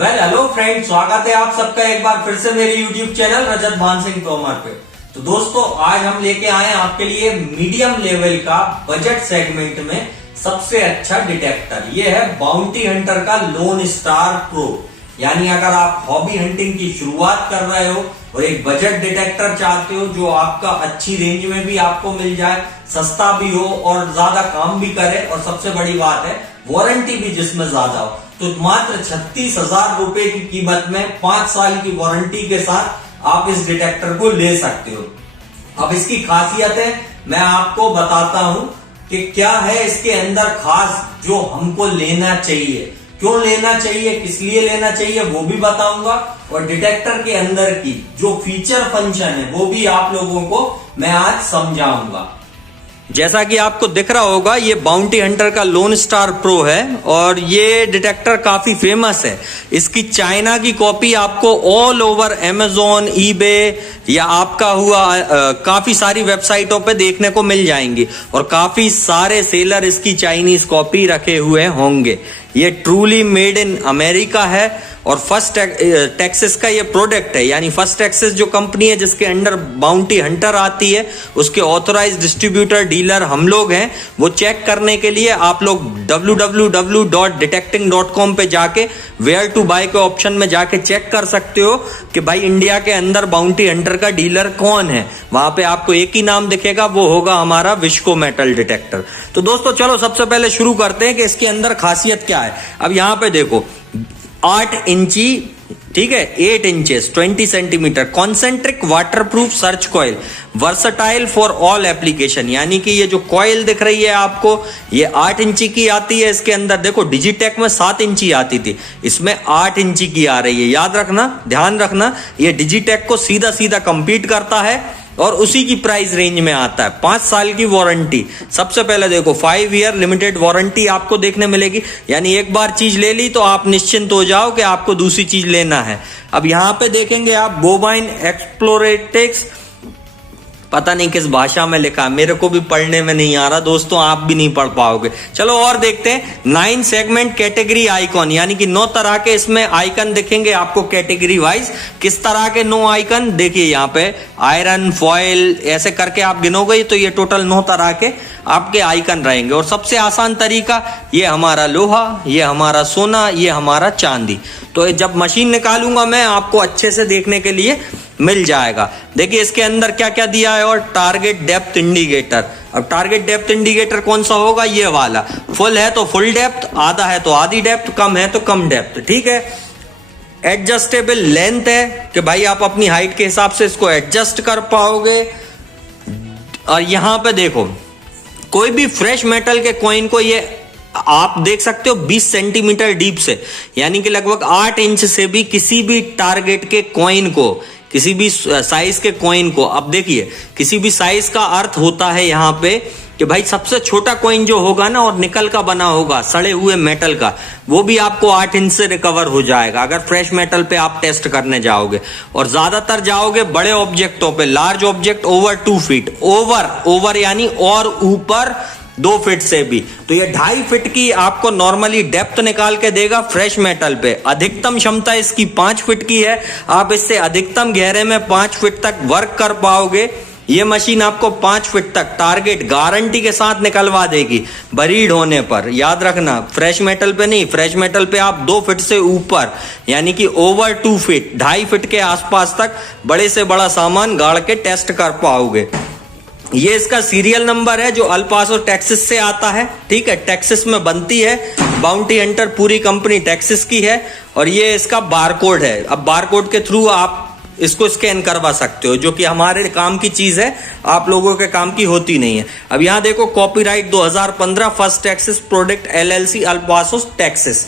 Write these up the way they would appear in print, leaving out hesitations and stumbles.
Hello friend, स्वागत है आप सबका एक बार फिर से मेरे YouTube चैनल रजत भान सिंह तोमर पे। तो दोस्तों, आज हम लेके आए हैं आपके लिए मीडियम लेवल का बजट सेगमेंट में सबसे अच्छा डिटेक्टर। ये है बाउंटी हंटर का लोन स्टार प्रो। यानी अगर आप हॉबी हंटिंग की शुरुआत कर रहे हो और एक बजट डिटेक्टर चाहते हो जो आपका अच्छी रेंज में भी आपको मिल जाए, सस्ता भी हो और ज्यादा काम भी करे, और सबसे बड़ी बात है वारंटी भी जिसमें ज्यादा हो, तो मात्र 36,000 रुपए की कीमत में 5 साल की वारंटी के साथ आप इस डिटेक्टर को ले सकते हो। अब इसकी खासियतें मैं आपको बताता हूं कि क्या है इसके अंदर खास जो हमको लेना चाहिए, क्यों लेना चाहिए, किस लिए लेना चाहिए वो भी बताऊंगा, और डिटेक्टर के अंदर की जो फीचर फंक्शन है वो भी आप लोगों को मैं आज समझाऊंगा। जैसा कि आपको दिख रहा होगा, ये बाउंटी हंटर का लोन स्टार प्रो है और ये डिटेक्टर काफी फेमस है। इसकी चाइना की कॉपी आपको ऑल ओवर अमेजोन, ईबे या आपका हुआ काफी सारी वेबसाइटों पे देखने को मिल जाएंगी, और काफी सारे सेलर इसकी चाइनीज कॉपी रखे हुए होंगे। ये ट्रूली मेड इन अमेरिका है और फर्स्ट टेक्सास का ये प्रोडक्ट है। यानी फर्स्ट टेक्सास जो कंपनी है जिसके अंडर बाउंटी हंटर आती है, उसके ऑथोराइज डिस्ट्रीब्यूटर डीलर हम लोग हैं। वो चेक करने के लिए आप लोग www.detecting.com पे जाके वेयर टू बाय के ऑप्शन में जाके चेक कर सकते हो कि भाई इंडिया के अंदर बाउंटी हंटर का डीलर कौन है। वहां पे आपको एक ही नाम दिखेगा, वो होगा हमारा विस्को मेटल डिटेक्टर। तो दोस्तों चलो सबसे पहले शुरू करते हैं कि इसके अंदर खासियत क्या है। अब यहां पे देखो 8 इंची, ठीक है, 8 inches 20 centimetre concentric waterproof search coil, versatile for all application. यानी कि ये जो कॉइल दिख रही है आपको, ये 8 इंची की आती है। इसके अंदर देखो डिजिटेक में 7 इंची आती थी, इसमें 8 इंची की आ रही है। याद रखना, ध्यान रखना, ये डिजिटेक को सीधा सीधा कंपीट करता है और उसी की प्राइस रेंज में आता है। 5 साल की वारंटी। सबसे पहले देखो 5 ईयर लिमिटेड वारंटी आपको देखने मिलेगी। यानी एक बार चीज ले ली तो आप निश्चिंत हो जाओ कि आपको दूसरी चीज लेना है। अब यहां पे देखेंगे आप बोबाइन एक्सप्लोरेटेक्स, पता नहीं किस भाषा में लिखा है, मेरे को भी पढ़ने में नहीं आ रहा दोस्तों, आप भी नहीं पढ़ पाओगे। चलो और देखते हैं। 9 सेगमेंट कैटेगरी आइकॉन, यानी कि 9 तरह के इसमें आइकन दिखेंगे आपको कैटेगरी वाइज। किस तरह के 9 आइकन देखिए यहाँ पे, आयरन, फॉयल, ऐसे करके आप गिनोगे तो ये टोटल 9 तरह के आपके आइकन रहेंगे। और सबसे आसान तरीका, ये हमारा लोहा, ये हमारा सोना, ये हमारा चांदी। तो जब मशीन निकालूंगा मैं आपको अच्छे से देखने के लिए मिल जाएगा। देखिए इसके अंदर क्या क्या दिया है, और टारगेट डेप्थ इंडिकेटर। अब टारगेट डेप्थ इंडिकेटर कौन सा होगा, ये वाला। फुल है तो फुल डेप्थ, आधा है तो आधी डेप्थ, कम है तो कम डेप्थ, ठीक है। एडजस्टेबल लेंथ है कि भाई आप अपनी हाइट के हिसाब से इसको एडजस्ट कर पाओगे। और यहां पे देखो कोई भी फ्रेश मेटल के कॉइन को ये आप देख सकते हो 20 सेंटीमीटर डीप से, यानी कि लगभग 8 इंच से भी किसी भी टारगेट के कॉइन को, किसी भी साइज के कॉइन को, अब देखिए किसी भी साइज का अर्थ होता है यहाँ पे कि भाई सबसे छोटा कॉइन जो होगा ना और निकल का बना होगा, सड़े हुए मेटल का, वो भी आपको 8 इंच से रिकवर हो जाएगा अगर फ्रेश मेटल पे आप टेस्ट करने जाओगे। और ज्यादातर जाओगे बड़े ऑब्जेक्टों पे, large object over 2 feet, over यानी और ऊपर 2 फीट से भी, तो ये 2.5 फीट की आपको नॉर्मली डेप्थ निकाल के देगा फ्रेश मेटल पे। अधिकतम क्षमता इसकी 5 फीट की है, आप इससे अधिकतम गहरे में 5 फीट तक वर्क कर पाओगे। ये मशीन आपको 5 फीट तक टारगेट गारंटी के साथ निकलवा देगी बरीड होने पर। याद रखना, फ्रेश मेटल पे नहीं, फ्रेश मेटल पे आप 2 फीट से ऊपर यानी कि ओवर 2 फीट, 2.5 फीट के आसपास तक बड़े से बड़ा सामान गाड़ के टेस्ट कर पाओगे। ये इसका सीरियल नंबर है जो अल पासो टेक्सास से आता है, ठीक है, टेक्सास में बनती है। बाउंटी हंटर पूरी कंपनी टेक्सास की है। और ये इसका बारकोड है। अब बारकोड के थ्रू आप इसको स्कैन करवा सकते हो, जो कि हमारे काम की चीज है, आप लोगों के काम की होती नहीं है। अब यहां देखो copyright 2015 first Texas product LLC अल पासो टेक्सास।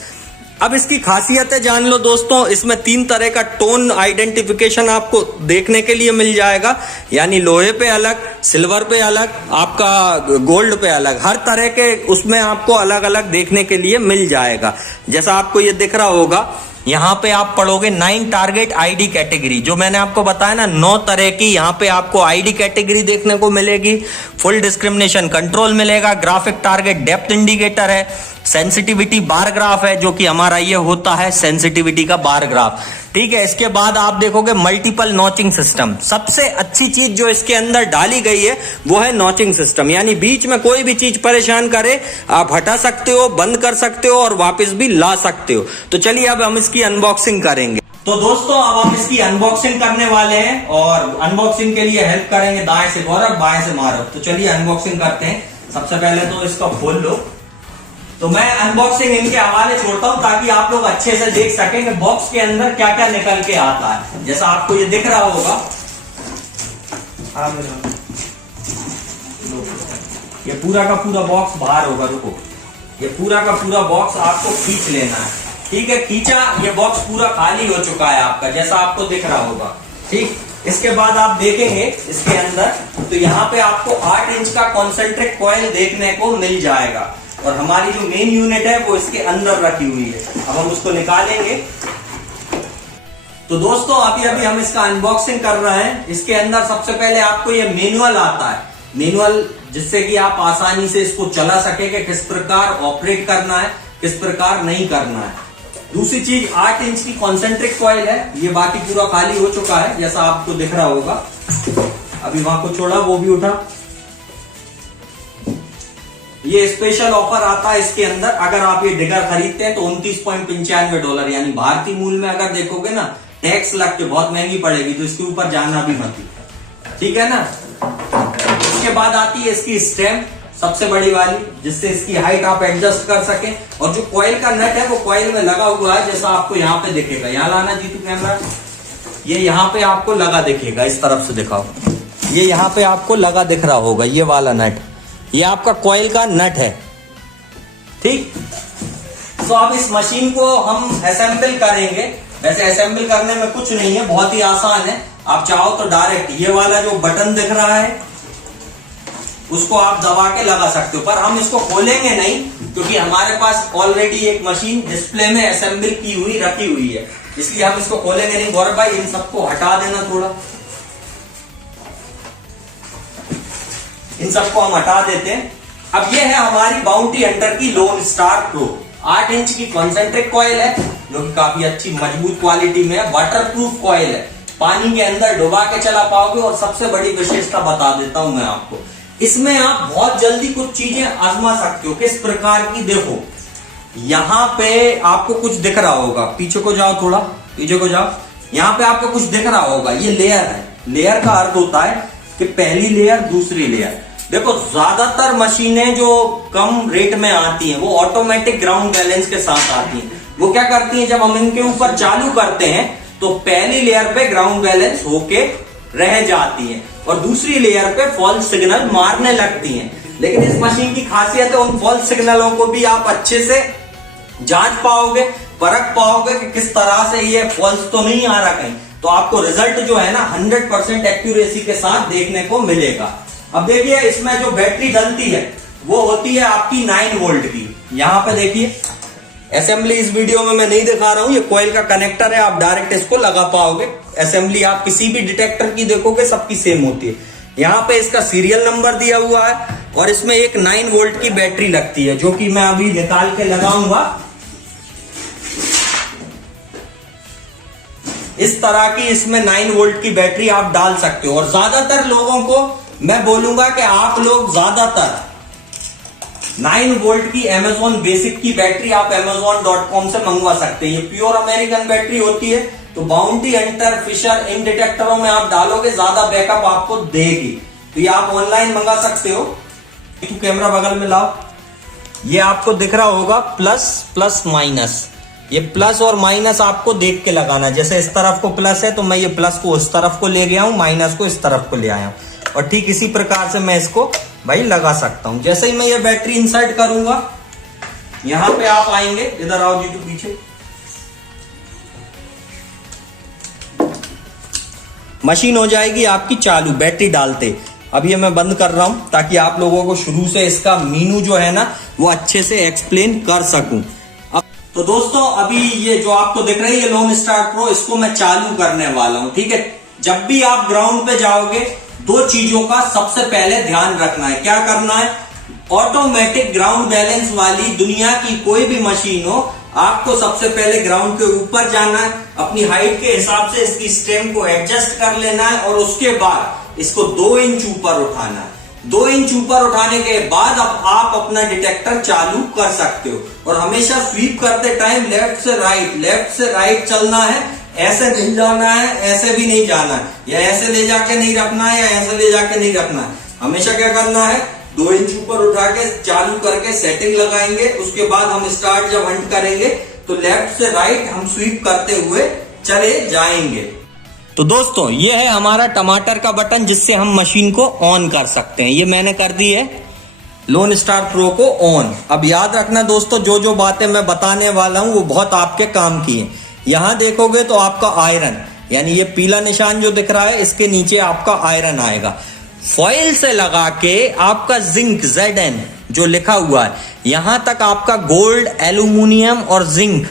अब इसकी खासियतें जान लो दोस्तों। इसमें 3 तरह का टोन आइडेंटिफिकेशन आपको देखने के लिए मिल जाएगा, यानी लोहे पे अलग, सिल्वर पे अलग, आपका गोल्ड पे अलग, हर तरह के उसमें आपको अलग अलग देखने के लिए मिल जाएगा। जैसा आपको ये दिख रहा होगा यहाँ पे आप पढ़ोगे 9 टारगेट आईडी कैटेगरी, जो मैंने आपको बताया ना 9 तरह की यहाँ पे आपको आईडी कैटेगरी देखने को मिलेगी। फुल डिस्क्रिमिनेशन कंट्रोल मिलेगा, ग्राफिक टारगेट डेप्थ इंडिकेटर है, सेंसिटिविटी बार ग्राफ है, जो कि हमारा ये होता है सेंसिटिविटी का बार ग्राफ, ठीक है। इसके बाद आप देखोगे मल्टीपल नॉचिंग सिस्टम। सबसे अच्छी चीज जो इसके अंदर डाली गई है वो है नॉचिंग सिस्टम, यानी बीच में कोई भी चीज परेशान करे आप हटा सकते हो, बंद कर सकते हो और वापस भी ला सकते हो। तो चलिए अब हम इसकी अनबॉक्सिंग करेंगे। तो दोस्तों अब हम इसकी अनबॉक्सिंग करने वाले हैं और अनबॉक्सिंग के लिए हेल्प करेंगे दाएं से गौरव, बाएं से मारव। तो चलिए अनबॉक्सिंग करते हैं। सबसे पहले तो इसको खोल लो। तो मैं अनबॉक्सिंग इनके हवाले छोड़ता हूं ताकि आप लोग अच्छे से देख सकें कि बॉक्स के अंदर क्या क्या निकल के आता है। जैसा आपको ये दिख रहा होगा, ये पूरा का पूरा बॉक्स बाहर होगा। रुको, ये पूरा का पूरा बॉक्स आपको खींच लेना है, ठीक है। खींचा, ये बॉक्स पूरा खाली हो चुका है आपका, जैसा आपको दिख रहा होगा, ठीक। इसके बाद आप देखेंगे इसके अंदर तो यहाँ पे आपको 8 इंच का कॉन्सेंट्रिक कॉइल देखने को मिल जाएगा और हमारी जो मेन यूनिट है वो इसके अंदर रखी हुई है। अब हम उसको निकालेंगे। तो दोस्तों अभी हम इसका अनबॉक्सिंग कर रहे हैं। इसके अंदर सबसे पहले आपको ये मैनुअल आता है, मैनुअल जिससे कि आप आसानी से इसको चला सके कि किस प्रकार ऑपरेट करना है, किस प्रकार नहीं करना है। दूसरी चीज 8 इंच की कॉन्सेंट्रिक कॉइल है, ये बाकी पूरा खाली हो चुका है जैसा आपको दिख रहा होगा। अभी वहां को छोड़ा, वो भी उठा। ये स्पेशल ऑफर आता है इसके अंदर, अगर आप ये डिगर खरीदते हैं तो $29.95, यानी भारतीय मूल्य में अगर देखोगे ना टैक्स लग के बहुत महंगी पड़ेगी, तो इसके ऊपर जाना भी मत, ठीक है ना। इसके बाद आती है इसकी स्टेम, सबसे बड़ी वाली, जिससे इसकी हाइट आप एडजस्ट कर सके। और जो कॉइल का नट है वो कॉइल में लगा हुआ है, जैसा आपको यहाँ पे दिखेगा। यहाँ लाना जीतू कैमरा, ये यहाँ पे आपको लगा दिखेगा, इस तरफ से दिखाओ। ये यहाँ पे आपको लगा दिख रहा होगा, ये वाला नट, ये आपका कॉइल का नट है, ठीक। तो अब इस मशीन को हम असेंबल करेंगे। वैसे असेंबल करने में कुछ नहीं है, बहुत ही आसान है। आप चाहो तो डायरेक्ट ये वाला जो बटन दिख रहा है उसको आप दबा के लगा सकते हो, पर हम इसको खोलेंगे नहीं क्योंकि हमारे पास ऑलरेडी एक मशीन डिस्प्ले में असेंबल की हुई रखी हुई है, इसलिए हम इसको खोलेंगे नहीं। गौरव भाई इन सबको हटा देना थोड़ा, इन सबको हम हटा देते हैं। अब ये है हमारी बाउंटी हंटर की लोन स्टार प्रो। 8 इंच की कॉन्सेंट्रिक कॉइल है जो कि काफी अच्छी मजबूत क्वालिटी में है, वाटरप्रूफ कॉइल है, पानी के अंदर डुबा के चला पाओगे। और सबसे बड़ी विशेषता बता देता हूं मैं आपको, इसमें आप बहुत जल्दी कुछ चीजें आजमा सकते हो। किस प्रकार की, देखो यहाँ पे आपको कुछ दिख रहा होगा, पीछे को जाओ, थोड़ा पीछे को जाओ, यहाँ पे आपको कुछ दिख रहा होगा, ये लेयर है। लेयर का अर्थ होता है कि पहली लेयर, दूसरी लेयर। देखो ज्यादातर मशीनें जो कम रेट में आती हैं वो ऑटोमेटिक ग्राउंड बैलेंस के साथ आती हैं। वो क्या करती हैं, जब हम इनके ऊपर चालू करते हैं तो पहली लेयर पे ग्राउंड बैलेंस होके रह जाती हैं और दूसरी लेयर पे फॉल्स सिग्नल मारने लगती हैं। लेकिन इस मशीन की खासियत है उन फॉल्स सिग्नलों को भी आप अच्छे से जांच पाओगे, परख पाओगे कि किस तरह से ये फॉल्स तो नहीं आ रहा कहीं, तो आपको रिजल्ट जो है ना 100% एक्यूरेसी के साथ देखने को मिलेगा। अब देखिए इसमें जो बैटरी डलती है वो होती है आपकी 9 वोल्ट की। यहाँ पे देखिए असेंबली इस वीडियो में मैं नहीं दिखा रहा हूं, ये कॉइल का कनेक्टर है, आप डायरेक्ट इसको लगा पाओगे। असेंबली आप किसी भी डिटेक्टर की देखोगे सबकी सेम होती है। यहाँ पे इसका सीरियल नंबर दिया हुआ है और इसमें एक 9 वोल्ट की बैटरी लगती है, जो कि मैं अभी निकाल के लगाऊंगा। इस तरह की इसमें 9 वोल्ट की बैटरी आप डाल सकते हो। और ज्यादातर लोगों को मैं बोलूंगा कि आप लोग ज्यादातर 9 वोल्ट की Amazon बेसिक की बैटरी आप Amazon.com से मंगवा सकते हैं। ये प्योर अमेरिकन बैटरी होती है, तो बाउंटी हंटर, फिशर इन डिटेक्टरों में आप डालोगे ज्यादा बैकअप आपको देगी। तो ये आप ऑनलाइन मंगा सकते हो। तो कैमरा बगल में लाओ, ये आपको दिख रहा होगा प्लस प्लस माइनस, ये प्लस और माइनस आपको देख के लगाना। जैसे इस तरफ को प्लस है तो मैं ये प्लस को उस तरफ को ले गया हूं, माइनस को इस तरफ को ले आया हूं, और ठीक इसी प्रकार से मैं इसको भाई लगा सकता हूं। जैसे ही मैं ये बैटरी इंसर्ट करूंगा, यहां पे आप आएंगे, इधर आओ जी तो पीछे, मशीन हो जाएगी आपकी चालू बैटरी डालते। अब ये मैं बंद कर रहा हूं ताकि आप लोगों को शुरू से इसका मीनू जो है ना वो अच्छे से एक्सप्लेन कर सकूं। तो दोस्तों अभी ये जो आपको दिख रही है लोन स्टार प्रो, इसको मैं चालू करने वाला हूं। ठीक है, जब भी आप ग्राउंड पे जाओगे दो चीजों का सबसे पहले ध्यान रखना है। क्या करना है? ऑटोमेटिक ग्राउंड बैलेंस वाली दुनिया की कोई भी मशीन हो, आपको सबसे पहले ग्राउंड के ऊपर जाना है, अपनी हाइट के हिसाब से इसकी स्टेम को एडजस्ट कर लेना है और उसके बाद इसको 2 इंच ऊपर उठाना है। 2 इंच ऊपर उठाने के बाद अब आप अपना डिटेक्टर चालू कर सकते हो। और हमेशा स्वीप करते टाइम लेफ्ट से राइट चलना है, ऐसे नहीं जाना है, ऐसे भी नहीं जाना है, या ऐसे ले जाके नहीं रखना है, या ऐसे ले जाके नहीं रखना है। हमेशा क्या करना है? 2 इंच ऊपर उठा के चालू करके सेटिंग लगाएंगे। उसके बाद हम स्टार्ट जब हंट करेंगे तो लेफ्ट से राइट हम स्वीप करते हुए चले जाएंगे। तो दोस्तों ये है हमारा टमाटर का बटन, जिससे हम मशीन को ऑन कर सकते हैं। ये मैंने कर दी है लोन स्टार प्रो को ऑन। अब याद रखना दोस्तों, जो जो बातें मैं बताने वाला हूं वो बहुत आपके काम की हैं। यहां देखोगे तो आपका आयरन, यानी ये पीला निशान जो दिख रहा है, इसके नीचे आपका आयरन आएगा। फॉइल से लगा के आपका जिंक ZN जो लिखा हुआ है, यहां तक आपका गोल्ड, एल्यूमिनियम और जिंक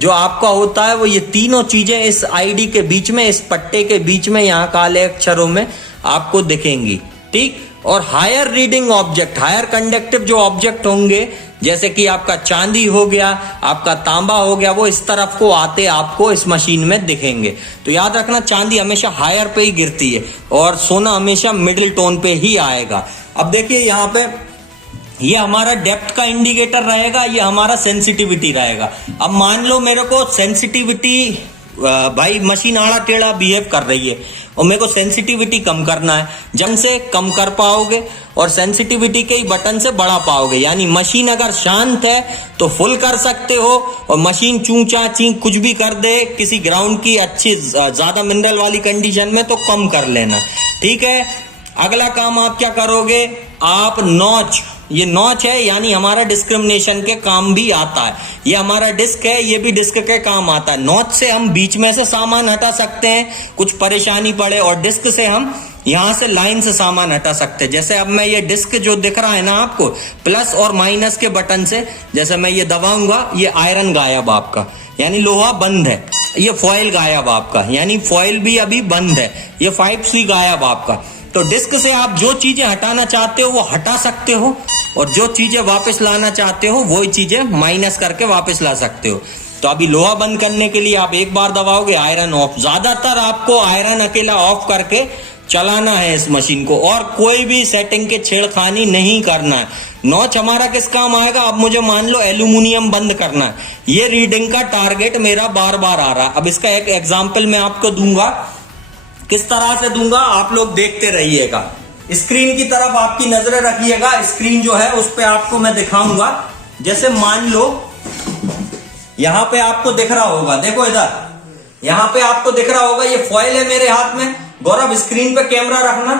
जो आपका होता है, वो ये तीनों चीजें इस आईडी के बीच में, इस पट्टे के बीच में, यहां काले अक्षरों में आपको दिखेंगी। ठीक, और higher reading object, higher conductive जो ऑब्जेक्ट होंगे, जैसे कि आपका चांदी हो गया, आपका तांबा हो गया, वो इस तरफ को आते आपको इस मशीन में दिखेंगे। तो याद रखना, चांदी हमेशा हायर पे ही गिरती है और सोना हमेशा मिडिल टोन पे ही आएगा। अब देखिए यहाँ पे ये हमारा डेप्थ का इंडिकेटर रहेगा, ये हमारा सेंसिटिविटी रहेगा। अब मान लो मेरे को सेंसिटिविटी, भाई मशीन आड़ा टेढ़ा बिहेव कर रही है और मेरे को सेंसिटिविटी कम करना है, जंग से कम कर पाओगे और सेंसिटिविटी के ही बटन से बढ़ा पाओगे। यानी मशीन अगर शांत है तो फुल कर सकते हो, और मशीन चूंचा चीं कुछ भी कर दे किसी ग्राउंड की अच्छी ज्यादा मिनरल वाली कंडीशन में, तो कम कर लेना। ठीक है, अगला काम आप क्या करोगे? आप नॉच, ये नॉच है यानी हमारा डिस्क्रिमिनेशन के काम भी आता है। ये हमारा डिस्क है, ये भी डिस्क के काम आता है। नॉच से हम बीच में से सामान हटा सकते हैं कुछ परेशानी पड़े, और डिस्क से हम यहां से लाइन से सामान हटा सकते हैं। जैसे अब मैं ये डिस्क जो दिख रहा है ना आपको, प्लस और माइनस के बटन से जैसे मैं ये दबाऊंगा, ये आयरन गायब आपका, यानी लोहा बंद है। ये फॉइल गायब आपका, यानी फॉइल भी अभी बंद है। ये 5C गायब आपका। तो डिस्क से आप जो चीजें हटाना चाहते हो वो हटा सकते हो, और जो चीजें वापस लाना चाहते हो वही चीजें माइनस करके वापस ला सकते हो। तो अभी लोहा बंद करने के लिए आप एक बार दबाओगे, आयरन ऑफ। ज्यादातर आपको आयरन अकेला ऑफ करके चलाना है इस मशीन को, और कोई भी सेटिंग के छेड़खानी नहीं करना है। नॉच हमारा किस काम आएगा? अब मुझे मान लो एल्यूमिनियम बंद करना है, ये रीडिंग का टारगेट मेरा बार बार आ रहा है। अब इसका एक एग्जाम्पल मैं आपको दूंगा, किस तरह से दूंगा आप लोग देखते रहिएगा। स्क्रीन की तरफ आपकी नजरें रखिएगा, स्क्रीन जो है उस पे आपको मैं दिखाऊंगा। जैसे मान लो यहां पे आपको दिख रहा होगा, देखो इधर, यहां पे आपको दिख रहा होगा, ये फॉइल है मेरे हाथ में। गौरव स्क्रीन पे कैमरा रखना,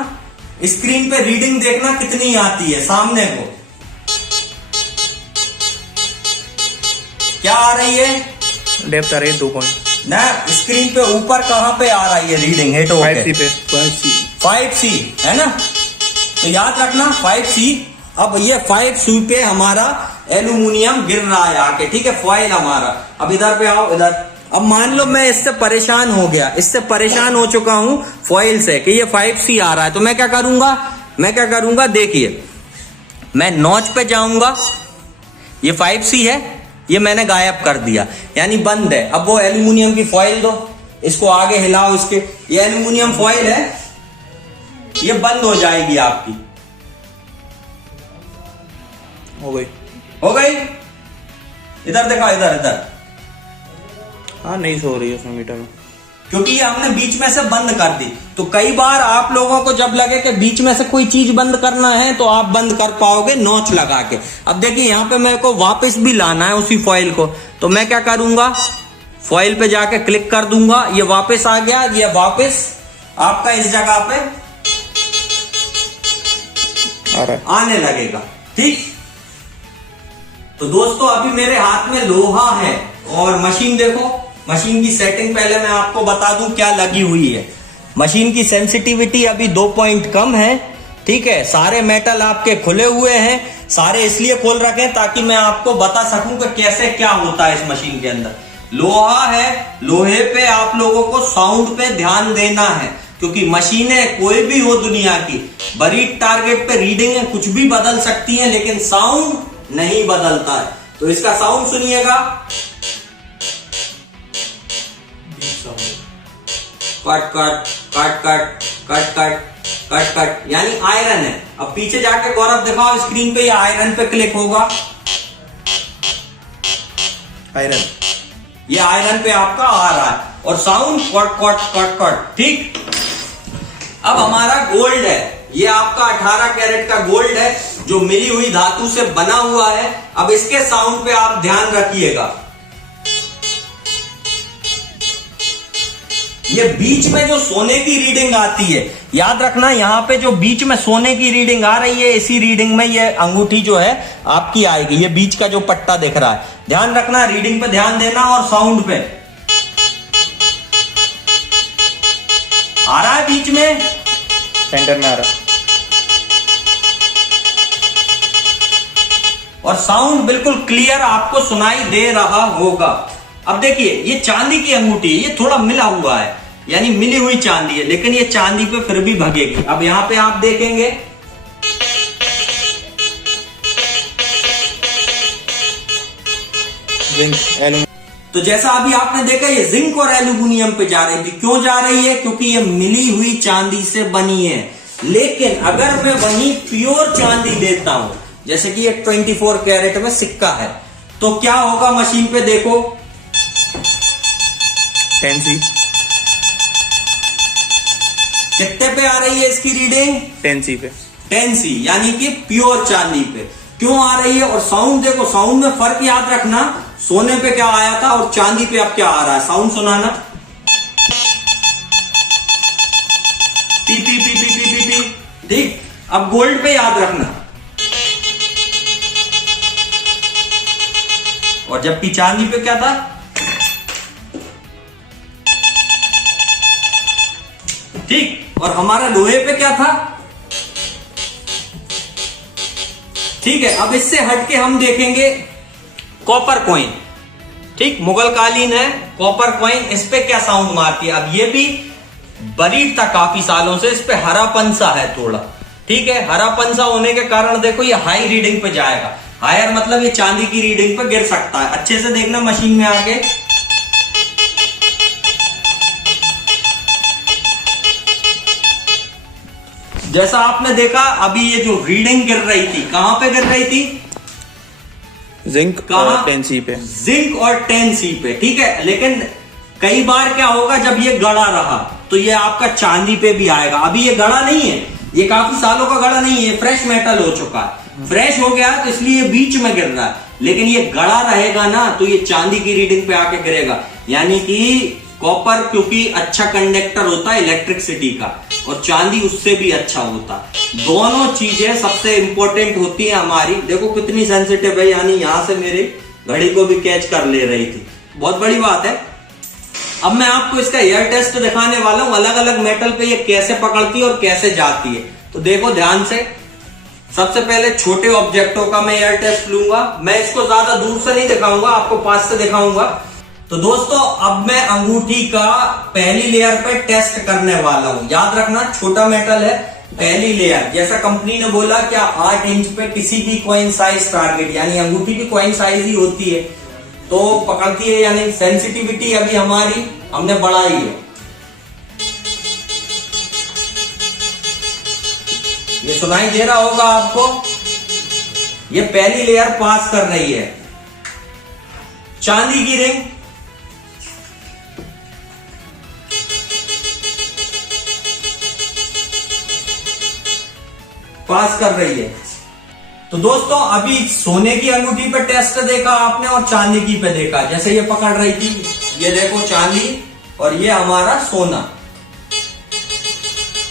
स्क्रीन पे रीडिंग देखना कितनी आती है सामने को, क्या आ रही है? डेप्थ आ रही है 2 पॉइंट ना, स्क्रीन पे ऊपर कहां पे आ रही है रीडिंग? 5C पे 5C है ना। तो याद रखना 5C। अब ये 5C पे हमारा एल्यूमिनियम गिर रहा है आके, ठीक है, फॉइल हमारा। अब इधर पे आओ, इधर। अब मान लो मैं इससे परेशान हो गया, इससे परेशान हो चुका हूं फॉइल से कि ये 5C आ रहा है, तो मैं क्या करूंगा? देखिए, मैं नॉच पे जाऊंगा, ये 5C है, ये मैंने गायब कर दिया, यानी बंद है। अब वो एल्यूमिनियम की फॉइल दो, इसको आगे हिलाओ, इसके, ये एल्यूमिनियम फॉइल है, ये बंद हो जाएगी आपकी। हो गई। इधर दिखाओ, इधर। हाँ, नहीं सो रही है उसमें मीटर में, क्योंकि ये हमने बीच में से बंद कर दी। तो कई बार आप लोगों को जब लगे कि बीच में से कोई चीज बंद करना है, तो आप बंद कर पाओगे नॉच लगा के। अब देखिए यहाँ पे मेरे को वापस भी लाना है उसी फॉइल को, तो मैं क्या करूंगा? फॉइल पे जाके क्लिक कर दूंगा, ये वापस आ गया, ये वापस आपका इस जगह पे आने लगेगा। ठीक, तो दोस्तों अभी मेरे हाथ में लोहा है, और मशीन देखो, मशीन की सेटिंग पहले मैं आपको बता दूं क्या लगी हुई है। मशीन की सेंसिटिविटी अभी 2 पॉइंट कम है, ठीक है, सारे मेटल आपके खुले हुए हैं, सारे इसलिए खोल रखे हैं ताकि मैं आपको बता सकूं कि कैसे क्या होता है इस मशीन के अंदर। लोहा है, लोहे पे आप लोगों को साउंड पे ध्यान देना है, क्योंकि मशीनें कोई भी हो दुनिया की, बड़ी टारगेट पे रीडिंग कुछ भी बदल सकती हैं, लेकिन साउंड नहीं बदलता है। तो इसका साउंड सुनिएगा, cut cut cut cut cut cut cut cut, यानी आयरन है। अब पीछे जाके गौरव दिखाओ स्क्रीन पे, ये आयरन पे क्लिक होगा, आयरन, ये आयरन पे आपका आ रहा है, और sound cut cut cut cut. ठीक, अब हमारा गोल्ड है, ये आपका 18 कैरेट का गोल्ड है जो मिली हुई धातु से बना हुआ है। अब इसके साउंड पे आप ध्यान रखिएगा, ये बीच में जो सोने की रीडिंग आती है, याद रखना, यहां पे जो बीच में सोने की रीडिंग आ रही है, इसी रीडिंग में ये अंगूठी जो है आपकी आएगी। ये बीच का जो पट्टा दिख रहा है, ध्यान रखना, रीडिंग पे ध्यान देना, और साउंड पे आ रहा है बीच में, सेंटर में आ रहा है, और साउंड बिल्कुल क्लियर आपको सुनाई दे रहा होगा। अब देखिए, ये चांदी की अंगूठी, ये थोड़ा मिला हुआ है, यानी मिली हुई चांदी है, लेकिन ये चांदी पे फिर भी भगेगी। अब यहां पे आप देखेंगे, जिंक, एल्यूमिनियम, तो जैसा अभी आपने देखा, ये जिंक और एल्यूमिनियम पे जा रही थी। क्यों जा रही है? क्योंकि ये मिली हुई चांदी से बनी है। लेकिन अगर मैं वहीं प्योर चांदी देता हूं, जैसे कि ये 24 कैरेट में सिक्का है, तो क्या होगा मशीन पे? देखो 10C, कितने पे आ रही है इसकी रीडिंग? 10C पे, 10C, यानी कि प्योर चांदी पे। क्यों आ रही है? और साउंड देखो, साउंड में फर्क याद रखना, सोने पे क्या आया था और चांदी पे अब क्या आ रहा है। साउंड सुनाना, P P P P P P P. ठीक, अब गोल्ड पे याद रखना, और जबकि चांदी पे क्या था? ठीक, और हमारा लोहे पे क्या था? ठीक है, अब इससे हटके हम देखेंगे कॉपर कॉइन। ठीक, मुगल कालीन है, कॉपर कॉइन, इस पे क्या साउंड मारती है? अब ये भी बरीड था काफी सालों से, इस पे हरापन सा है थोड़ा। ठीक है, हरापन सा होने के कारण देखो ये हाई रीडिंग पे जाएगा। हायर मतलब ये चांदी की रीडिंग पे गिर सकता है। अच्छे से देखना मशीन में आके, जैसा आपने देखा अभी ये जो रीडिंग गिर रही थी, कहां पे गिर रही थी? जिंक और 10C पे, जिंक और 10C पे। ठीक है, लेकिन कई बार क्या होगा, जब ये गड़ा रहा तो ये आपका चांदी पे भी आएगा। अभी ये गड़ा नहीं है, ये काफी सालों का गड़ा नहीं है, फ्रेश मेटल हो चुका है, फ्रेश हो गया तो इसलिए बीच में गिर रहा है। लेकिन ये गड़ा रहेगा ना, तो ये चांदी की रीडिंग पे आके गिरेगा। यानी कि कॉपर क्योंकि अच्छा कंडक्टर होता है इलेक्ट्रिसिटी का, और चांदी उससे भी अच्छा होता है। दोनों चीजें सबसे इंपॉर्टेंट होती है हमारी। देखो कितनी सेंसिटिव है, यानी यहां से मेरी घड़ी को भी कैच कर ले रही थी, बहुत बड़ी बात है। अब मैं आपको इसका एयर टेस्ट दिखाने वाला हूं, अलग अलग मेटल पे ये कैसे पकड़ती है और कैसे जाती है। तो देखो ध्यान से, सबसे पहले छोटे ऑब्जेक्टों का मैं एयर टेस्ट लूंगा। मैं इसको ज्यादा दूर से नहीं दिखाऊंगा, आपको पास से दिखाऊंगा। तो दोस्तों, अब मैं अंगूठी का पहली लेयर पे टेस्ट करने वाला हूं। याद रखना, छोटा मेटल है, पहली लेयर, जैसा कंपनी ने बोला क्या 8 इंच पे किसी भी कॉइन साइज टारगेट, यानी अंगूठी भी कॉइन साइज ही होती है, तो पकड़ती है। यानी सेंसिटिविटी अभी हमारी हमने बढ़ाई है। ये सुनाई दे रहा होगा आपको, ये पहली लेयर पास कर रही है। चांदी की रिंग, पास कर रही है। तो दोस्तों, अभी सोने की अंगूठी पे टेस्ट देखा आपने और चांदी की पे देखा। जैसे ये पकड़ रही थी, ये देखो चांदी, और ये हमारा सोना,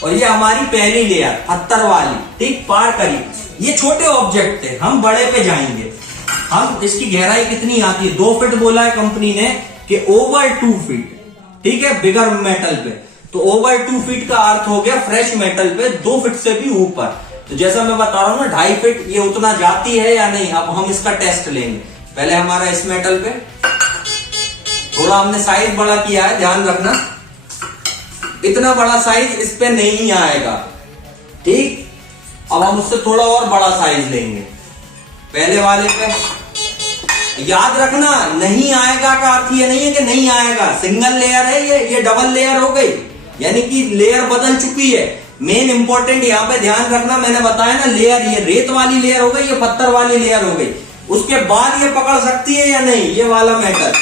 और ये हमारी पहली लेयर पत्थर वाली। ठीक, पार करी। ये छोटे ऑब्जेक्ट थे, हम बड़े पे जाएंगे। हम इसकी गहराई कितनी आती है? 2 फीट बोला है कंपनी ने, कि ओवर 2 फीट। ठीक है, बिगर मेटल पे। तो ओवर 2 फीट का अर्थ हो गया फ्रेश मेटल पे 2 फीट से भी ऊपर। तो जैसा मैं बता रहा हूं ना 2.5 फीट ये उतना जाती है या नहीं, अब हम इसका टेस्ट लेंगे। पहले हमारा इस मेटल पे थोड़ा हमने साइज बड़ा किया है, ध्यान रखना इतना बड़ा साइज इस पे नहीं आएगा, ठीक। अब हम उससे थोड़ा और बड़ा साइज लेंगे पहले वाले पे। याद रखना नहीं आएगा का अर्थ ये नहीं है कि नहीं आएगा, सिंगल लेयर है ये डबल लेयर हो गई, यानी कि लेयर बदल चुकी है। मेन इंपॉर्टेंट यहाँ पे ध्यान रखना, मैंने बताया ना लेयर, ये रेत वाली लेयर हो गई, ये पत्थर वाली लेयर हो गई, उसके बाद ये पकड़ सकती है या नहीं ये वाला मेटल।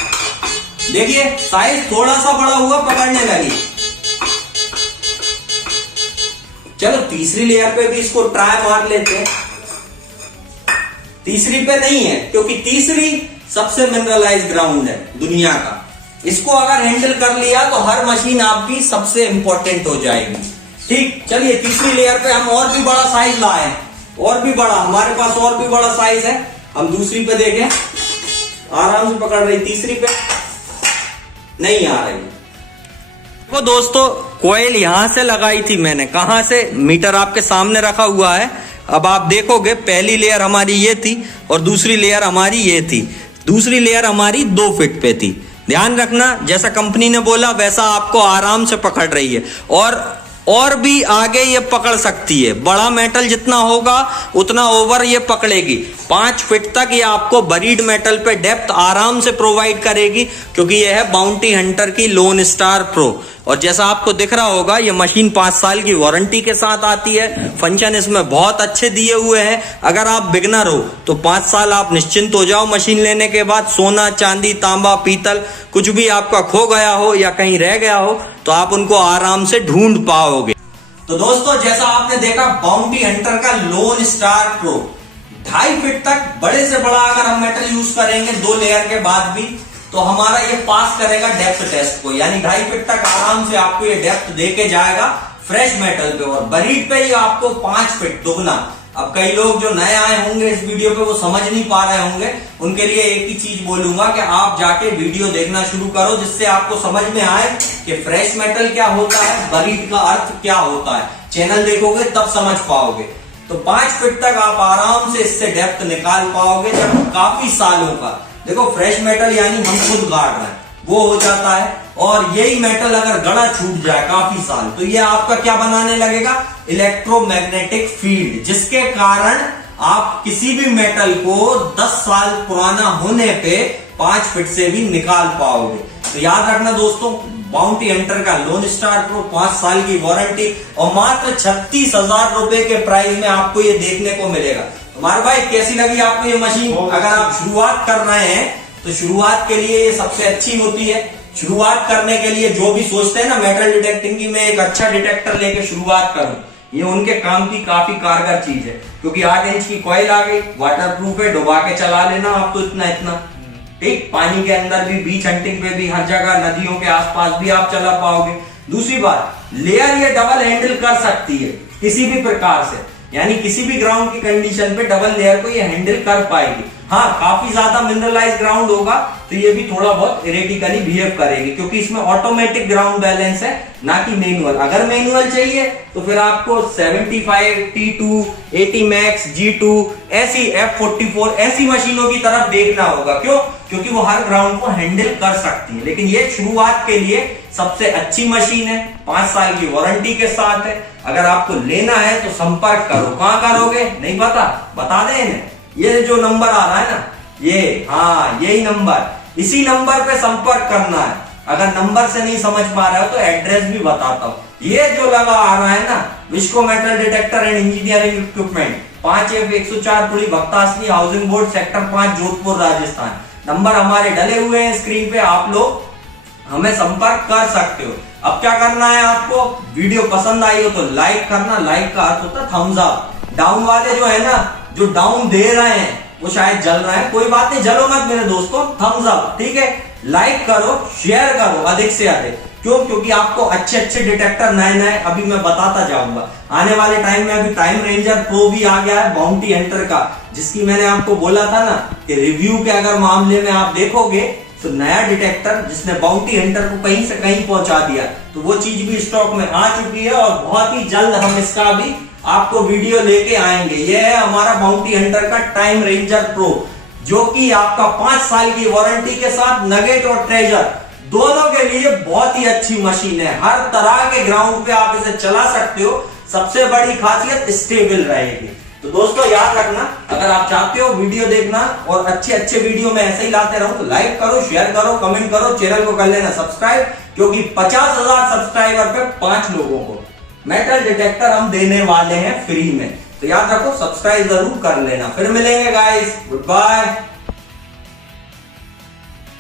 देखिए साइज थोड़ा सा बड़ा हुआ, पकड़ने लगी। चलो तीसरी लेयर पे भी इसको ट्राई मार लेते हैं। तीसरी पे नहीं है क्योंकि तीसरी सबसे मिनरलाइज ग्राउंड है दुनिया का, इसको अगर हैंडल कर लिया तो हर मशीन आपकी सबसे इंपॉर्टेंट हो जाएगी, ठीक। चलिए तीसरी लेयर पे हम और भी बड़ा साइज लाए, और भी बड़ा हमारे पास और भी बड़ा साइज है। हम दूसरी पे देखें, आराम से पकड़ रही, तीसरी पे नहीं आ रही। वो दोस्तों कोयल यहां से लगाई थी मैंने, कहां से, मीटर आपके सामने रखा हुआ है। अब आप देखोगे पहली लेयर हमारी ये थी और दूसरी लेयर हमारी ये थी। दूसरी लेयर हमारी 2 फीट पे थी। ध्यान रखना जैसा कंपनी ने बोला वैसा आपको आराम से पकड़ रही है, और भी आगे ये पकड़ सकती है। बड़ा मेटल जितना होगा उतना ओवर ये पकड़ेगी। 5 फीट तक ये आपको बरीड मेटल पे डेप्थ आराम से प्रोवाइड करेगी, क्योंकि ये है बाउंटी हंटर की लोन स्टार प्रो। और जैसा आपको दिख रहा होगा ये मशीन 5 साल की वारंटी के साथ आती है। फंक्शन इसमें बहुत अच्छे दिए हुए हैं। अगर आप बिगनर हो तो 5 साल आप निश्चिंत हो जाओ मशीन लेने के बाद। सोना चांदी तांबा पीतल कुछ भी आपका खो गया हो या कहीं रह गया हो तो आप उनको आराम से ढूंढ पाओगे। तो दोस्तों जैसा आपने देखा बाउंटी हंटर का लोन स्टार प्रो 2.5 फीट तक बड़े से बड़ा अगर हम मेटल यूज करेंगे 2 लेयर के बाद भी तो हमारा ये पास करेगा डेप्थ टेस्ट को, यानी 2.5 फीट तक आराम से आपको ये डेप्थ देके जाएगा फ्रेश मेटल पे। और बरीड पे ही आपको 5 फीट दुगना। अब कई लोग जो नए आए होंगे इस वीडियो पे वो समझ नहीं पा रहे होंगे, उनके लिए एक ही चीज बोलूंगा कि आप जाके वीडियो देखना शुरू करो, जिससे आपको समझ में आए कि फ्रेश मेटल क्या होता है, बरीड का अर्थ क्या होता है। चैनल देखोगे तब समझ पाओगे। तो 5 फीट तक आप आराम से इससे डेप्थ निकाल पाओगे जब काफी सालों का। देखो फ्रेश मेटल यानी हम खुद गाड़ रहे हैं वो हो जाता है, और यही मेटल अगर गड़ा छूट जाए काफी साल तो ये आपका क्या बनाने लगेगा, इलेक्ट्रोमैग्नेटिक फील्ड, जिसके कारण आप किसी भी मेटल को 10 साल पुराना होने पे 5 फीट से भी निकाल पाओगे। तो याद रखना दोस्तों बाउंटी हंटर का लोन स्टार प्रो 5 साल की वारंटी और मात्र 36,000 रुपए के प्राइस में आपको ये देखने को मिलेगा। हमारे भाई कैसी लगी आपको ये मशीन? अगर आप शुरुआत कर रहे हैं तो शुरुआत के लिए ये सबसे अच्छी होती है। शुरुआत करने के लिए जो भी सोचते हैं ना मेटल डिटेक्टिंग की, मैं एक अच्छा डिटेक्टर लेके शुरुआत करूं, ये उनके काम की काफी कारगर चीज है। क्योंकि 8 इंच की कॉइल आ गई, वाटर प्रूफ है, डुबा के चला लेना आप तो इतना ठीक। पानी के अंदर भी, बीच हंटिंग पे भी, हर जगह नदियों के आसपास भी आप चला पाओगे। दूसरी बात, लेयर ये डबल हैंडल कर सकती है किसी भी प्रकार से, यानी किसी भी ग्राउंड की कंडीशन पे डबल लेयर को ये हैंडल कर पाएगी। हाँ काफी ज्यादा मिनरलाइज ग्राउंड होगा तो ये भी थोड़ा बहुत इरेटिकली बिहेव करेगी, क्योंकि इसमें ऑटोमेटिक ग्राउंड बैलेंस है ना कि मैनुअल। अगर मैनुअल चाहिए तो फिर आपको 75 T2 80 मैक्स G2 ऐसी F44 ऐसी मशीनों की तरफ देखना होगा। क्यों? क्योंकि वो हर ग्राउंड को हैंडल कर सकती है। लेकिन ये शुरुआत के लिए सबसे अच्छी मशीन है, 5 साल की वारंटी के साथ है। अगर आपको लेना है तो संपर्क करो। कहां करोगे नहीं पता, बता दें, ये जो नंबर आ रहा है ना, ये हाँ यही नंबर, इसी नंबर पे संपर्क करना है। अगर नंबर से नहीं समझ पा रहे हो तो एड्रेस भी बताता हूं। ये जो लगा आ रहा है ना, Visco metal detector and engineering equipment, 5F104 पुली Bhaktasani housing board sector 5 Jodhpur Rajasthan. Number हमारे डले हुए हैं स्क्रीन पे, आप लोग हमें संपर्क कर सकते हो। अब क्या करना है आपको, वीडियो पसंद आई हो तो लाइक करना, लाइक का अर्थ होता है थम्स अप। डाउन वाले जो है ना, जो डाउन दे रहे हैं वो शायद जल रहे हैं, कोई बात नहीं, जलो मत मेरे दोस्तों, थम्स अप, ठीक है। लाइक करो, शेयर करो अधिक से अधिक। क्यों? क्योंकि आपको अच्छे अच्छे डिटेक्टर नए अभी मैं बताता जाऊंगा। आने वाले टाइम में अभी टाइम रेंजर प्रो भी आ गया है बाउंटी हंटर का, जिसकी मैंने आपको बोला था ना कि रिव्यू के अगर मामले में आप देखोगे तो नया डिटेक्टर जिसने बाउंटी हंटर को कहीं से कहीं पहुंचा दिया, तो तो वो चीज भी स्टॉक में आ चुकी है और बहुत ही जल्द हम इसका भी आपको वीडियो लेके आएंगे। ये है हमारा बाउंटी हंटर का टाइम रेंजर प्रो, जो कि आपका 5 साल की वारंटी के साथ नगेट और ट्रेजर दोनों के लिए बहुत ही अच्छी मशीन है। हर तरह के ग्राउंड पे आप इसे चला सकते हो। सबसे बड़ी खासियत स्टेबल रहेगी। तो दोस्तों याद रखना, अगर आप चाहते हो वीडियो देखना और अच्छे अच्छे वीडियो में ऐसे ही लाते रहूं तो लाइक करो, शेयर करो, कमेंट करो, चैनल को कर लेना सब्सक्राइब, क्योंकि 50,000 सब्सक्राइबर पे 5 लोगों को मेटल डिटेक्टर हम देने वाले हैं फ्री में। तो याद रखो, सब्सक्राइब जरूर कर लेना। फिर मिलेंगे गाइस, गुड बाय।